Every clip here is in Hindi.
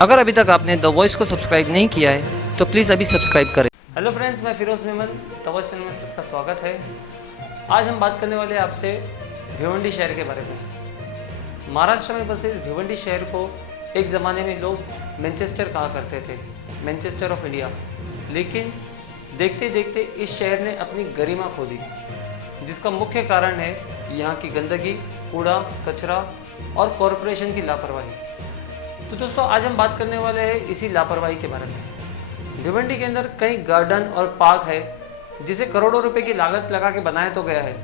अगर अभी तक आपने द वॉइस को सब्सक्राइब नहीं किया है तो प्लीज़ अभी सब्सक्राइब करें। हेलो फ्रेंड्स, मैं Firoz Memon, the voice channel में आपका स्वागत है। आज हम बात करने वाले हैं आपसे भिवंडी शहर के बारे में। महाराष्ट्र में बसे इस भिवंडी शहर को एक ज़माने में लोग मैनचेस्टर कहा करते थे, मैनचेस्टर ऑफ इंडिया। लेकिन देखते देखते इस शहर ने अपनी गरिमा खो दी, जिसका मुख्य कारण है यहाँ की गंदगी, कूड़ा कचरा और कॉरपोरेशन की लापरवाही। तो दोस्तों, आज हम बात करने वाले हैं इसी लापरवाही के बारे में। भिवंडी के अंदर कई गार्डन और पार्क है जिसे करोड़ों रुपए की लागत लगा के बनाया तो गया है,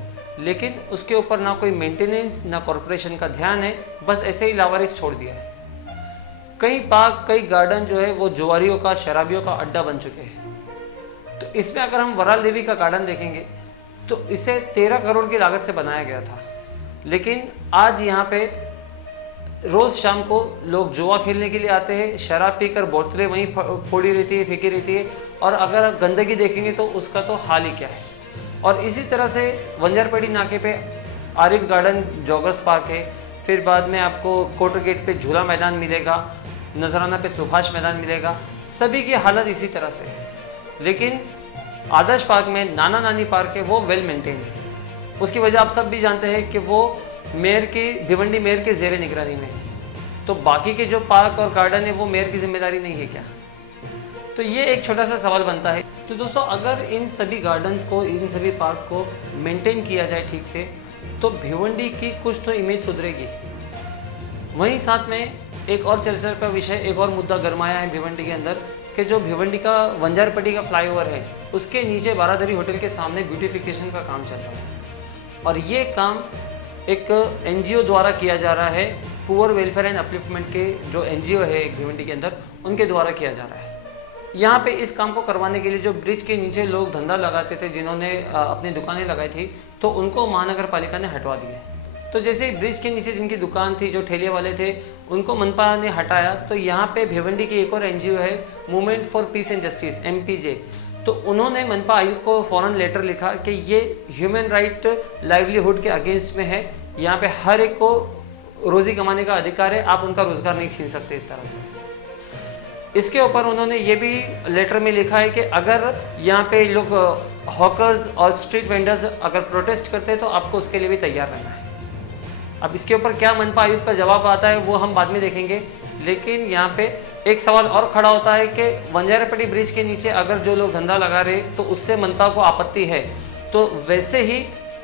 लेकिन उसके ऊपर ना कोई मेंटेनेंस ना कॉरपोरेशन का ध्यान है, बस ऐसे ही लावारिस छोड़ दिया है। कई पार्क, कई गार्डन जो है वो जुआरियों का, शराबियों का अड्डा बन चुके हैं। तो इसमें अगर हम वराल देवी का गार्डन देखेंगे तो इसे 13 करोड़ की लागत से बनाया गया था, लेकिन आज यहाँ पे रोज़ शाम को लोग जुआ खेलने के लिए आते हैं, शराब पीकर बोतलें वहीं फोड़ी रहती है, फेंकी रहती है, और अगर गंदगी देखेंगे तो उसका तो हाल ही क्या है। और इसी तरह से वंजारपेड़ी नाके पे आरिफ गार्डन जॉगर्स पार्क है, फिर बाद में आपको कोटर गेट पे झूला मैदान मिलेगा, नजराना पे सुभाष मैदान मिलेगा। सभी की हालत इसी तरह से है। लेकिन आदर्श पार्क में नाना नानी पार्क है, वो वेल मेंटेन है। उसकी वजह आप सब भी जानते हैं कि वो मेयर की, भिवंडी मेयर के ज़ेरे निगरानी में है। तो बाकी के जो पार्क और गार्डन है वो मेयर की जिम्मेदारी नहीं है क्या? तो ये एक छोटा सा सवाल बनता है। तो दोस्तों, अगर इन सभी गार्डन्स को, इन सभी पार्क को मेंटेन किया जाए ठीक से, तो भिवंडी की कुछ तो इमेज सुधरेगी। वहीं साथ में एक और चर्चा का विषय, एक और मुद्दा गरमाया है भिवंडी के अंदर, कि जो भिवंडी का वंजारपट्टी का फ्लाईओवर है उसके नीचे बारादरी होटल के सामने ब्यूटिफिकेशन का काम चल रहा है। और ये काम एक एनजीओ द्वारा किया जा रहा है, पुअर वेलफेयर एंड अपलिफ्टमेंट के जो एनजीओ है एक भिवंडी के अंदर, उनके द्वारा किया जा रहा है। यहाँ पे इस काम को करवाने के लिए जो ब्रिज के नीचे लोग धंधा लगाते थे, जिन्होंने अपनी दुकानें लगाई थी, तो उनको महानगर पालिका ने हटवा दिया। तो जैसे ब्रिज के नीचे जिनकी दुकान थी, जो ठेले वाले थे, उनको मनपा ने हटाया। तो यहाँ पे भिवंडी की एक और एनजीओ है, movement for piece and justice, MPJ। तो उन्होंने मनपा आयुक्त को फ़ौरन लेटर लिखा कि ये ह्यूमन राइट लाइवलीहुड के अगेंस्ट में है, यहाँ पे हर एक को रोज़ी कमाने का अधिकार है, आप उनका रोज़गार नहीं छीन सकते इस तरह से। इसके ऊपर उन्होंने ये भी लेटर में लिखा है कि अगर यहाँ पे लोग हॉकर्स और स्ट्रीट वेंडर्स अगर प्रोटेस्ट करते हैं तो आपको उसके लिए भी तैयार रहना है। अब इसके ऊपर क्या मनपा आयुक्त का जवाब आता है वो हम बाद में देखेंगे, लेकिन यहाँ पे एक सवाल और खड़ा होता है कि वंजारपट्टी ब्रिज के नीचे अगर जो लोग धंधा लगा रहे तो उससे मनपा को आपत्ति है, तो वैसे ही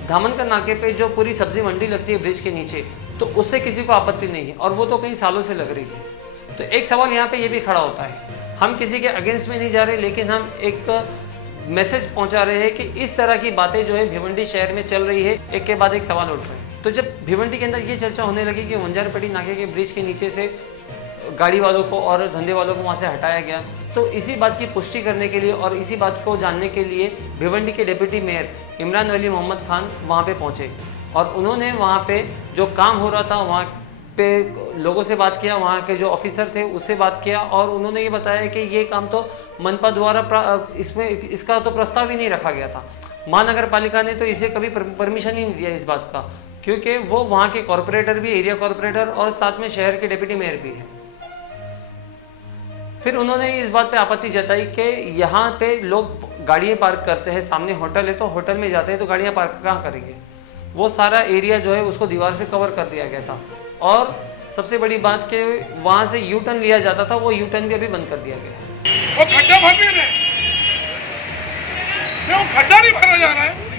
धामनकर नाके पे जो पूरी सब्जी मंडी लगती है ब्रिज के नीचे, तो उससे किसी को आपत्ति नहीं है, और वो तो कई सालों से लग रही है। तो एक सवाल यहाँ पे ये भी खड़ा होता है, हम किसी के अगेंस्ट में नहीं जा रहे, लेकिन हम एक मैसेज पहुँचा रहे हैं कि इस तरह की बातें जो है भिवंडी शहर में चल रही है, एक के बाद एक सवाल उठ रहे हैं। तो जब भिवंडी के अंदर ये चर्चा होने लगी कि वंजारपट्टी नाके के ब्रिज के नीचे से गाड़ी वालों को और धंधे वालों को वहाँ से हटाया गया, तो इसी बात की पुष्टि करने के लिए और इसी बात को जानने के लिए भिवंडी के डिप्टी मेयर इमरान वली मोहम्मद खान वहाँ पे पहुँचे, और उन्होंने वहाँ पे जो काम हो रहा था वहाँ पे लोगों से बात किया, वहाँ के जो ऑफिसर थे उससे बात किया, और उन्होंने ये बताया कि ये काम तो मनपा द्वारा इसमें इसका तो प्रस्ताव ही नहीं रखा गया था। महानगर पालिका ने तो इसे कभी परमिशन ही नहीं दिया इस बात का, क्योंकि वो वहाँ के कॉरपोरेटर भी, एरिया कॉरपोरेटर, और साथ में शहर के डिप्टी मेयर भी है। फिर उन्होंने इस बात पे आपत्ति जताई कि यहाँ पे लोग गाड़ियाँ पार्क करते हैं, सामने होटल है तो होटल में जाते हैं, तो गाड़ियाँ पार्क कहाँ करेंगे? वो सारा एरिया जो है उसको दीवार से कवर कर दिया गया था, और सबसे बड़ी बात कि वहाँ से यू टर्न लिया जाता था, वो यू टर्न भी अभी बंद कर दिया गया है। वो खड्डा भर रहे हैं, वो खड्डा नहीं भरा जा रहा है।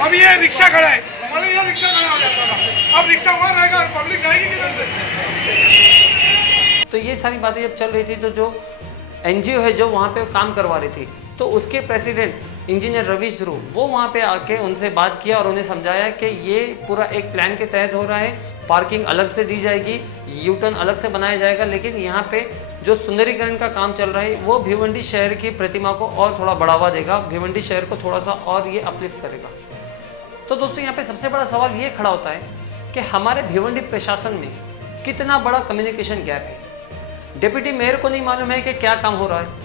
अब ये रिक्शा खड़ा है, हमारे यहाँ रिक्शा खड़ा हो जाता, अब रिक्शा वहाँ रहेगा, पब्लिक जाएगी किधर से? तो ये सारी बातें जब चल रही थी, तो जो एनजीओ है जो वहाँ पे काम करवा रही थी, तो उसके प्रेसिडेंट इंजीनियर रवीश ध्रुव, वो वहाँ पे आके उनसे बात किया और उन्हें समझाया कि ये पूरा एक प्लान के तहत हो रहा है, पार्किंग अलग से दी जाएगी, यू टर्न अलग से बनाया जाएगा, लेकिन यहाँ पे जो सुंदरीकरण का काम चल रहा है वो भिवंडी शहर की प्रतिमा को और थोड़ा बढ़ावा देगा, भिवंडी शहर को थोड़ा सा और ये अपलिफ्ट करेगा। तो दोस्तों, यहाँ पे सबसे बड़ा सवाल ये खड़ा होता है कि हमारे भिवंडी प्रशासन में कितना बड़ा कम्युनिकेशन गैप है। डिप्टी मेयर को नहीं मालूम है कि क्या काम हो रहा है,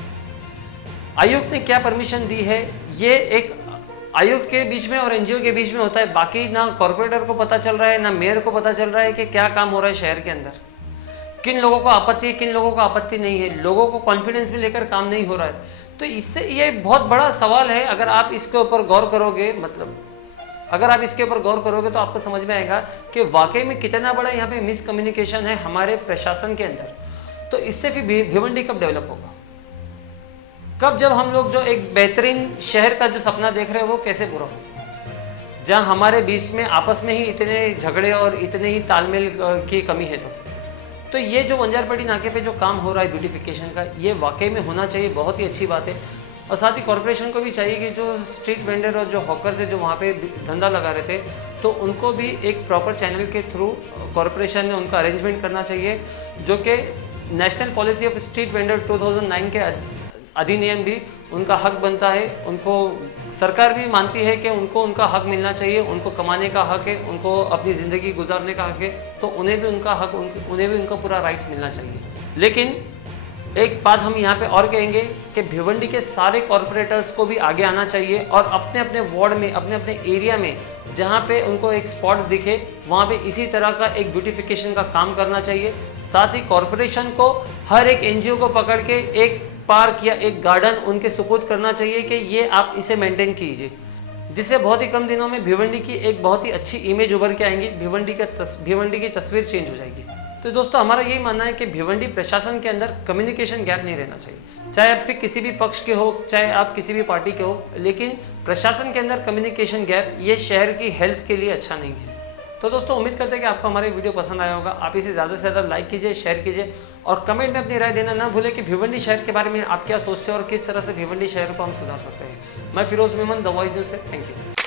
आयुक्त ने क्या परमिशन दी है, ये एक आयुक्त के बीच में और एनजीओ के बीच में होता है। बाकी ना कॉरपोरेटर को पता चल रहा है, ना मेयर को पता चल रहा है कि क्या काम हो रहा है शहर के अंदर, किन लोगों को आपत्ति है, किन लोगों को आपत्ति नहीं है, लोगों को कॉन्फिडेंस में लेकर काम नहीं हो रहा है। तो इससे ये बहुत बड़ा सवाल है। अगर आप इसके ऊपर गौर करोगे, मतलब अगर आप इसके ऊपर गौर करोगे तो आपको समझ में आएगा कि वाकई में कितना बड़ा यहाँ पे मिसकम्युनिकेशन है हमारे प्रशासन के अंदर। तो इससे फिर भिवंडी कब डेवलप होगा? कब? जब हम लोग जो एक बेहतरीन शहर का जो सपना देख रहे हैं वो कैसे पूरा हो, जहाँ हमारे बीच में आपस में ही इतने झगड़े और इतने ही तालमेल की कमी है। तो ये जो वंजारपट्टी नाके पे जो काम हो रहा है ब्यूटिफिकेशन का, ये वाकई में होना चाहिए, बहुत ही अच्छी बात है। और साथ ही कॉरपोरेशन को भी चाहिए कि जो स्ट्रीट वेंडर और जो हॉकर्स है जो वहाँ पे धंधा लगा रहे थे, तो उनको भी एक प्रॉपर चैनल के थ्रू कॉरपोरेशन ने उनका अरेंजमेंट करना चाहिए, जो कि national policy of street vendor 2009 के अधिनियम भी उनका हक बनता है। उनको सरकार भी मानती है कि उनको उनका हक मिलना चाहिए, उनको कमाने का हक है, उनको अपनी ज़िंदगी गुजारने का हक है, तो उन्हें भी उनका हक, उन्हें भी उनका पूरा राइट्स मिलना चाहिए। लेकिन एक बात हम यहाँ पे और कहेंगे कि भिवंडी के सारे कॉरपोरेटर्स को भी आगे आना चाहिए और अपने अपने वार्ड में, अपने अपने एरिया में जहाँ पे उनको एक स्पॉट दिखे वहाँ पे इसी तरह का एक ब्यूटिफिकेशन का काम करना चाहिए। साथ ही कॉरपोरेशन को हर एक एनजीओ को पकड़ के एक पार्क या एक गार्डन उनके सुपुर्द करना चाहिए कि ये आप इसे मेंटेन कीजिए, जिससे बहुत ही कम दिनों में भिवंडी की एक बहुत ही अच्छी इमेज उभर के आएंगी, भिवंडी की तस्वीर चेंज हो जाएगी। तो दोस्तों हमारा यही मानना है कि भिवंडी प्रशासन के अंदर कम्युनिकेशन गैप नहीं रहना चाहिए, चाहे आप फिर किसी भी पक्ष के हो, चाहे आप किसी भी पार्टी के हो, लेकिन प्रशासन के अंदर कम्युनिकेशन गैप ये शहर की हेल्थ के लिए अच्छा नहीं है। तो दोस्तों उम्मीद करते हैं कि आपको हमारी वीडियो पसंद आया होगा। आप इसे ज़्यादा से ज़्यादा लाइक कीजिए, शेयर कीजिए और कमेंट में अपनी राय देना ना भूलें कि भिवंडी शहर के बारे में आप क्या सोचते हैं और किस तरह से भिवंडी शहर को हम सुधार सकते हैं। मैं Firoz Memon, the voice news से, थैंक यू।